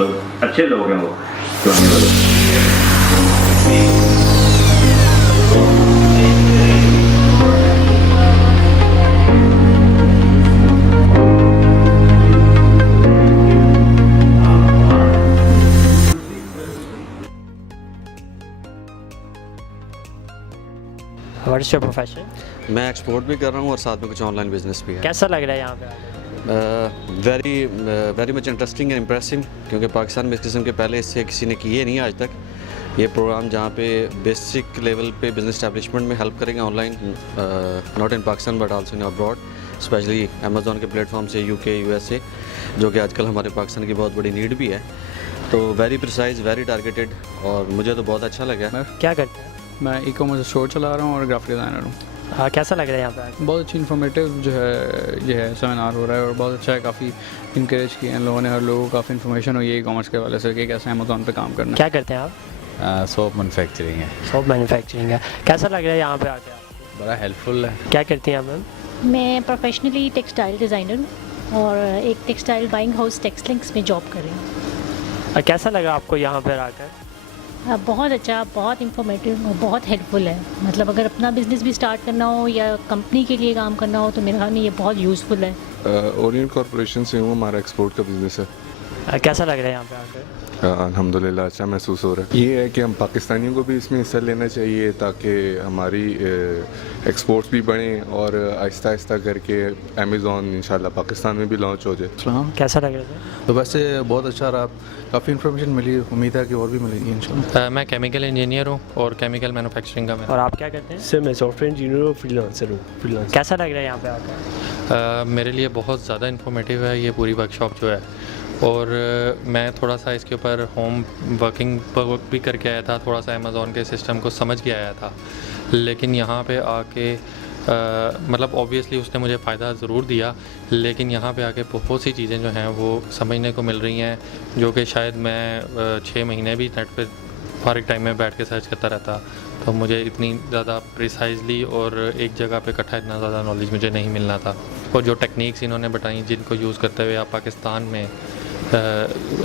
तो अच्छे लोग हैं वो जो आने वाले। What is your profession? मैं एक्सपोर्ट भी कर रहा हूँ और साथ में कुछ ऑनलाइन बिजनेस भी है। कैसा लग रहा है यहाँ पे आके? Very much interesting and impressive, क्योंकि पाकिस्तान में इस किस्म के पहले इससे किसी ने किए नहीं आज तक। ये प्रोग्राम जहाँ पे बेसिक लेवल पे बिजनेस एस्टैब्लिशमेंट में हेल्प करेंगे online, not in Pakistan but also in abroad, specially Amazon के प्लेटफॉर्म से UK USA, जो कि आजकल हमारे पाकिस्तान की बहुत बड़ी नीड भी है। तो वेरी प्रिसाइज, वेरी टारगेटेड, और मुझे तो बहुत अच्छा लगा। क्या करते हैं? मैं ई-कॉमर्स स्टोर चला रहा हूँ और ग्राफिक डिज़ाइनर हूँ। कैसा लग रहा है यहाँ पे आके? बहुत अच्छी इन्फॉर्मेटिव जो है ये है सेमिनार हो रहा है और बहुत अच्छा है। काफ़ी इंकरेज किए हैं लोगों ने, हर लोगों को काफ़ी इन्फॉर्मेशन हुई है ई-कॉमर्स के वाले से कि कैसे अमेज़ॉन पे काम करना है। क्या करते हैं आप? सोप मैन्युफैक्चरिंग है। सॉफ्ट मैन्युफैक्चरिंग है। कैसा लग रहा है यहाँ पे आके आपको? बड़ा हेल्पफुल है। क्या करती हैं आप मैम? मैं प्रोफेशनली टेक्सटाइल डिज़ाइनर हूँ और एक टेक्सटाइल बाइंग हाउस टेक्सलिंक्स में जॉब कर रही हूँ। कैसा लगा आपको यहाँ पर आकर? बहुत अच्छा, बहुत इंफॉर्मेटिव और बहुत हेल्पफुल है। मतलब अगर अपना बिजनेस भी स्टार्ट करना हो या कंपनी के लिए काम करना हो तो मेरे ख्याल में ये बहुत यूज़फुल है। ओरिएंट कॉरपोरेशन से हूँ, हमारा एक्सपोर्ट का बिज़नेस है। कैसा लग रहा है यहाँ पे आकर? अल्हम्दुलिल्लाह अच्छा महसूस हो रहा है। ये है कि हम पाकिस्तानियों को भी इसमें हिस्सा लेना चाहिए ताकि हमारी एक्सपोर्ट्स भी बढ़ें और आहिस्ता आहिस्ता करके अमेज़ॉन इंशाल्लाह पाकिस्तान में भी लॉन्च हो जाए। कैसा लग रहा है? तो वैसे बहुत अच्छा रहा, काफ़ी इन्फॉर्मेशन मिली, उम्मीद है कि और भी मिलेगी इंशाल्लाह। मैं केमिकल इंजीनियर हूँ और केमिकल मैन्युफैक्चरिंग का मैं। और आप क्या करते हैं? सर मैं सॉफ्टवेयर इंजीनियर और फ्रीलांसर हूँ। कैसा लग रहा है यहाँ पे आकर? मेरे लिए बहुत ज़्यादा इन्फॉर्मेटिव है ये पूरी वर्कशॉप जो है, और मैं थोड़ा सा इसके ऊपर होम वर्किंग वर्क भी करके आया था, थोड़ा सा अमेज़ॉन के सिस्टम को समझ के आया था। लेकिन यहाँ पे आके मतलब ऑब्वियसली उसने मुझे फ़ायदा ज़रूर दिया, लेकिन यहाँ पे आके बहुत सी चीज़ें जो हैं वो समझने को मिल रही हैं जो कि शायद मैं 6 महीने भी नेट पे फारिग टाइम में बैठ के सर्च करता रहता, तो मुझे इतनी ज़्यादा प्रिसाइजली और एक जगह पे इकट्ठा इतना ज़्यादा नॉलेज मुझे नहीं मिलना था। और जो टेक्निक्स इन्होंने बताई जिनको यूज़ करते हुए आप पाकिस्तान में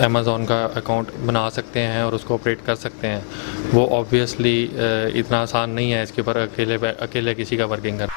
अमेज़ॉन का अकाउंट बना सकते हैं और उसको ऑपरेट कर सकते हैं, वो ऑब्वियसली इतना आसान नहीं है इसके ऊपर अकेले किसी का वर्किंग करना।